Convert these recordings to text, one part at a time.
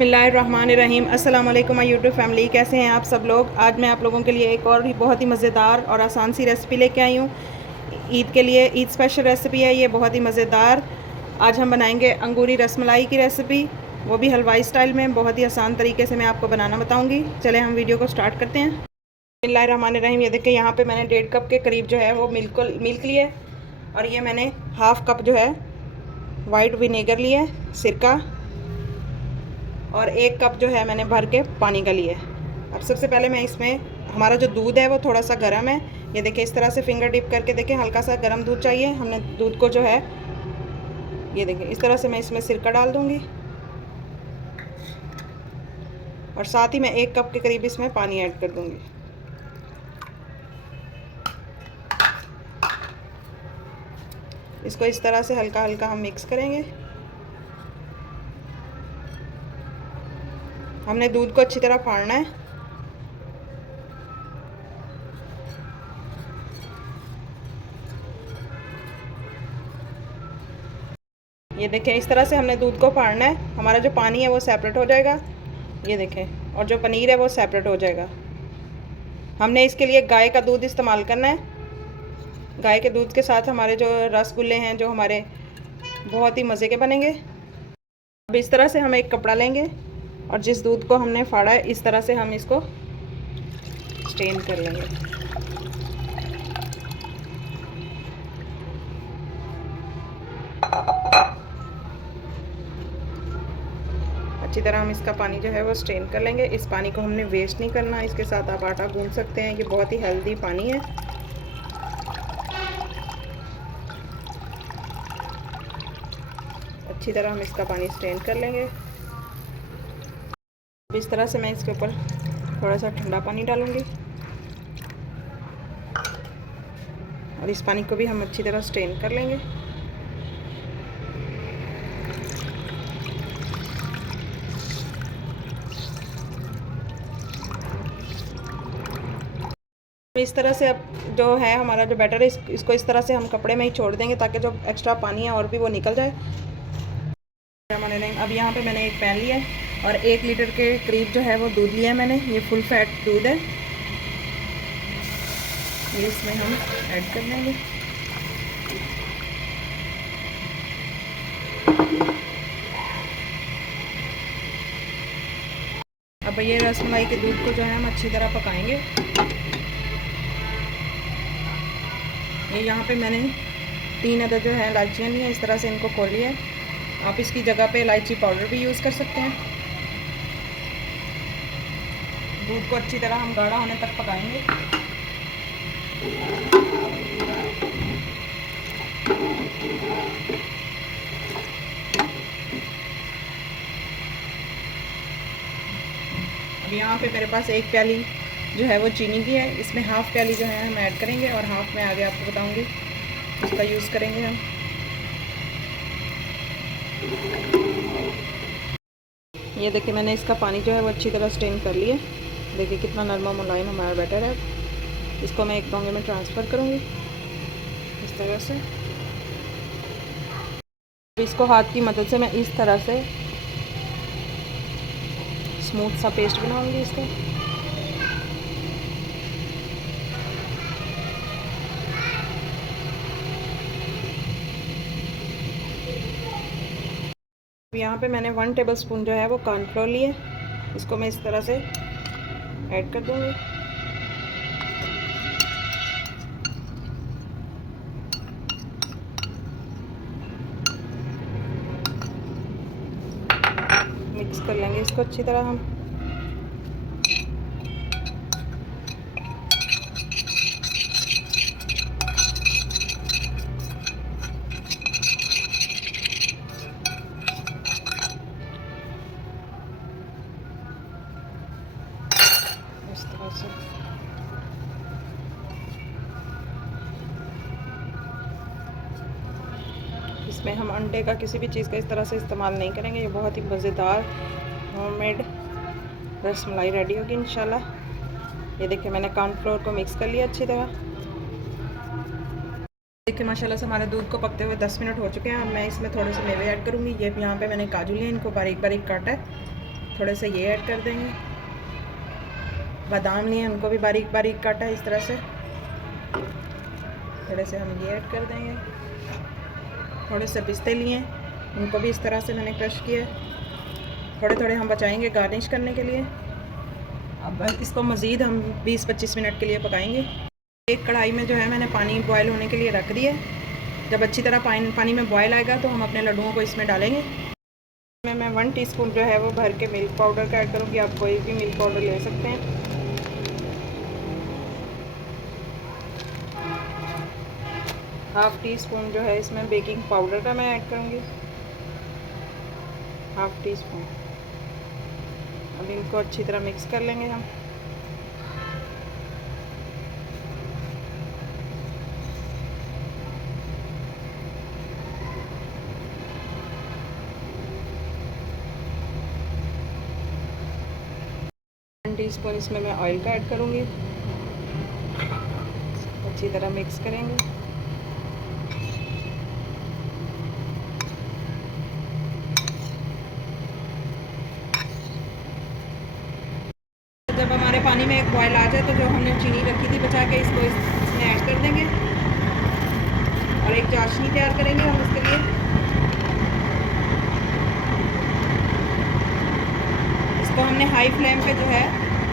बिस्मिल्लाहिर्रहमानिर्रहीम। अस्सलाम वालेकुम माय यूट्यूब फैमिली, कैसे हैं आप सब लोग। आज मैं आप लोगों के लिए एक और बहुत ही मज़ेदार और आसान सी रेसिपी लेके आई हूँ ईद के लिए। ईद स्पेशल रेसिपी है ये, बहुत ही मज़ेदार। आज हम बनाएंगे अंगूरी रसमलाई की रेसिपी, वो भी हलवाई स्टाइल में। बहुत ही आसान तरीके से मैं आपको बनाना बताऊँगी। चले हम वीडियो को स्टार्ट करते हैं। बिस्मिल्लाहिर्रहमानिर्रहीम। ये देखिए, यहाँ पर मैंने 1.5 कप के करीब जो है वो मिल्क लिया है, और ये मैंने हाफ़ कप जो है वाइट विनेगर लिया है, सिरका, और 1 कप जो है मैंने भर के पानी का लिया है। अब सबसे पहले मैं इसमें, हमारा जो दूध है वो थोड़ा सा गर्म है। ये देखिए, इस तरह से फिंगर डिप करके देखें, हल्का सा गर्म दूध चाहिए। हमने दूध को जो है, ये देखिए इस तरह से मैं इसमें सिरका डाल दूँगी, और साथ ही मैं 1 कप के करीब इसमें पानी ऐड कर दूँगी। इसको इस तरह से हल्का हल्का हम मिक्स करेंगे। हमने दूध को अच्छी तरह फाड़ना है। ये देखें, इस तरह से हमने दूध को फाड़ना है। हमारा जो पानी है वो सेपरेट हो जाएगा, ये देखें, और जो पनीर है वो सेपरेट हो जाएगा। हमने इसके लिए गाय का दूध इस्तेमाल करना है। गाय के दूध के साथ हमारे जो रसगुल्ले हैं, जो हमारे बहुत ही मज़े के बनेंगे। अब इस तरह से हम एक कपड़ा लेंगे, और जिस दूध को हमने फाड़ा है इस तरह से हम इसको स्ट्रेन कर लेंगे। अच्छी तरह हम इसका पानी जो है वो स्ट्रेन कर लेंगे। इस पानी को हमने वेस्ट नहीं करना। इसके साथ आप आटा गूंथ सकते हैं। ये बहुत ही हेल्दी पानी है। अच्छी तरह हम इसका पानी स्ट्रेन कर लेंगे। इस तरह से मैं इसके ऊपर थोड़ा सा ठंडा पानी डालूंगी, और इस पानी को भी हम अच्छी तरह स्ट्रेन कर लेंगे। इस तरह से अब जो है हमारा जो बैटर है, इसको इस तरह से हम कपड़े में ही छोड़ देंगे, ताकि जो एक्स्ट्रा पानी है और भी वो निकल जाए। अब यहाँ पे मैंने एक पैन लिया है, और 1 लीटर के करीब जो है वो दूध लिया है मैंने। ये फुल फैट दूध है, ये इसमें हम ऐड कर लेंगे। अब ये रसमलाई के दूध को जो है हम अच्छी तरह पकाएंगे। ये यहाँ पे मैंने 3 अदद जो है इलायचियाँ ली हैं, इस तरह से इनको खोल लिया है। आप इसकी जगह पे इलायची पाउडर भी यूज़ कर सकते हैं। दूध को अच्छी तरह हम गाढ़ा होने तक पकाएंगे। अब यहाँ पे मेरे पास 1 प्याली जो है वो चीनी की है। इसमें हाफ़ प्याली जो है हम ऐड करेंगे, और हाफ़ मैं आगे आपको बताऊंगी उसका यूज़ करेंगे हम। ये देखिए, मैंने इसका पानी जो है वो अच्छी तरह स्ट्रेन कर लिया। देखिए कितना नरमा मुलायम हमारा बैटर है। इसको मैं एक डोंगे में ट्रांसफ़र करूँगी इस तरह से। इसको हाथ की मदद से मैं इस तरह से स्मूथ सा पेस्ट बनाऊँगी इसका। यहाँ पे मैंने 1 टेबलस्पून जो है वो कॉर्नफ्लोर लिए, इसको मैं इस तरह से ऐड कर दूँगी। मिक्स कर लेंगे इसको अच्छी तरह हम। इस तरह से इसमें हम अंडे का किसी भी चीज़ का इस तरह से इस्तेमाल नहीं करेंगे। ये बहुत ही मज़ेदार होममेड रसमलाई रेडी होगी इंशाल्लाह। ये देखिए, मैंने कॉर्नफ्लोर को मिक्स कर लिया अच्छी तरह। देखिए माशाल्लाह से हमारे दूध को पकते हुए 10 मिनट हो चुके हैं। अब मैं इसमें थोड़े से मेवे ऐड करूँगी। ये यहाँ पे मैंने काजू लिए, इनको बारीक बारीक काटा है। थोड़े से ये ऐड कर देंगे। बादाम लिए, उनको भी बारीक बारीक काटा है इस तरह से। थोड़े से हम ये ऐड कर देंगे। थोड़े से पिस्ते लिए, उनको भी इस तरह से मैंने क्रश किया। थोड़े थोड़े हम बचाएंगे गार्निश करने के लिए। अब इसको मज़ीद हम 20-25 मिनट के लिए पकाएंगे। एक कढ़ाई में जो है मैंने पानी बॉयल होने के लिए रख दिया। जब अच्छी तरह पानी में बॉयल आएगा तो हम अपने लड्डुओं को इसमें डालेंगे। इसमें मैं 1 टीस्पून जो है वो भर के मिल्क पाउडर का ऐड करूँगी। आप कोई भी मिल्क पाउडर ले सकते हैं। हाफ़ टी स्पून जो है इसमें बेकिंग पाउडर का मैं ऐड करूँगी, हाफ़ टी स्पून। अब इनको अच्छी तरह मिक्स कर लेंगे हम। टीस्पून इसमें मैं ऑयल का ऐड करूँगी। अच्छी तरह मिक्स करेंगे। जब हमारे पानी में एक बॉयल आ जाए तो जो हमने चीनी रखी थी बचा के इसको इसमें ऐड कर देंगे और एक चाशनी तैयार करेंगे हम इसके लिए। इसको हमने हाई फ्लेम पे जो है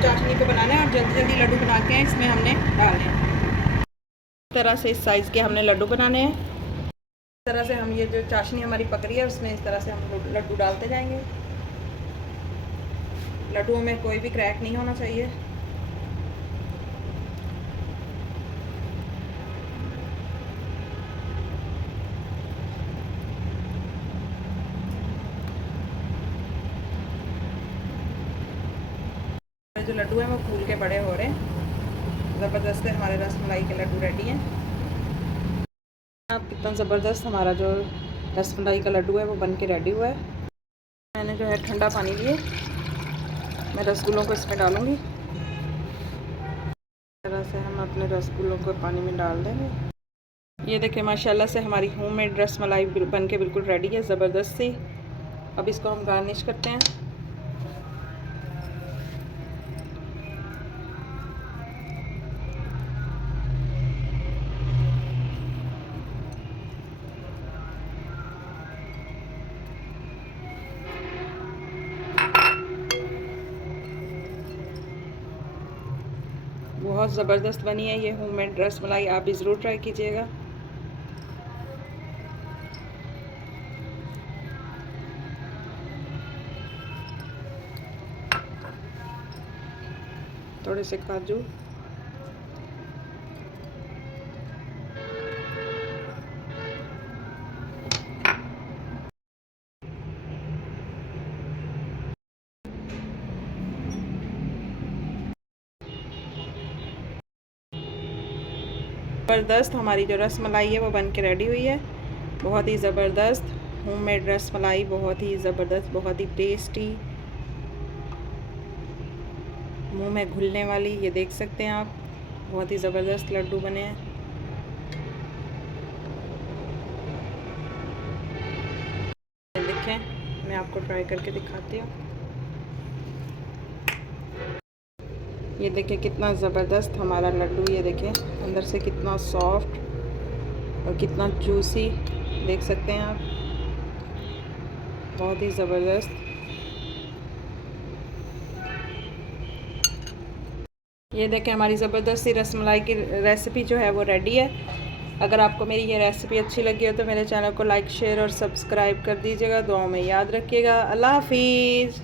चाशनी को बनाना है और जल्दी जल्दी लड्डू बना के इसमें हमने डालने हैं। इस तरह से इस साइज़ के हमने लड्डू बनाने हैं। इस तरह से हम ये जो चाशनी हमारी पक रही है उसमें इस तरह से हम लड्डू डालते जाएंगे। लड्डुओं में कोई भी क्रैक नहीं होना चाहिए। जो लड्डू हैं वो फूल के बड़े हो रहे हैं। ज़बरदस्त है, हमारे रसमलाई के लड्डू रेडी हैं। अब कितना ज़बरदस्त हमारा जो रसमलाई का लड्डू है वो बन के रेडी हुआ है। मैंने जो है ठंडा पानी लिए, मैं रसगुल्लों को इसमें डालूँगी। इस तरह से हम अपने रसगुल्लों को पानी में डाल देंगे। ये देखिए माशाल्लाह से हमारी होममेड रसमलाई बन के बिल्कुल रेडी है, ज़बरदस्त सी। अब इसको हम गार्निश करते हैं। बहुत ज़बरदस्त बनी है ये होममेड रसमलाई, आप भी ज़रूर ट्राई कीजिएगा। थोड़े से काजू, ज़बरदस्त हमारी जो रसमलाई है वो बन के रेडी हुई है। बहुत ही ज़बरदस्त होममेड रसमलाई, बहुत ही ज़बरदस्त, बहुत ही टेस्टी, मुंह में घुलने वाली। ये देख सकते हैं आप, बहुत ही ज़बरदस्त लड्डू बने हैं। देखें, मैं आपको ट्राई करके दिखाती हूँ। ये देखिए कितना ज़बरदस्त हमारा लड्डू, ये देखें अंदर से कितना सॉफ्ट और कितना जूसी, देख सकते हैं आप, बहुत ही ज़बरदस्त। ये देखें हमारी ज़बरदस्त सी रसमलाई की रेसिपी जो है वो रेडी है। अगर आपको मेरी ये रेसिपी अच्छी लगी हो तो मेरे चैनल को लाइक, शेयर और सब्सक्राइब कर दीजिएगा। दुआओं में याद रखिएगा। अल्लाह हाफिज़।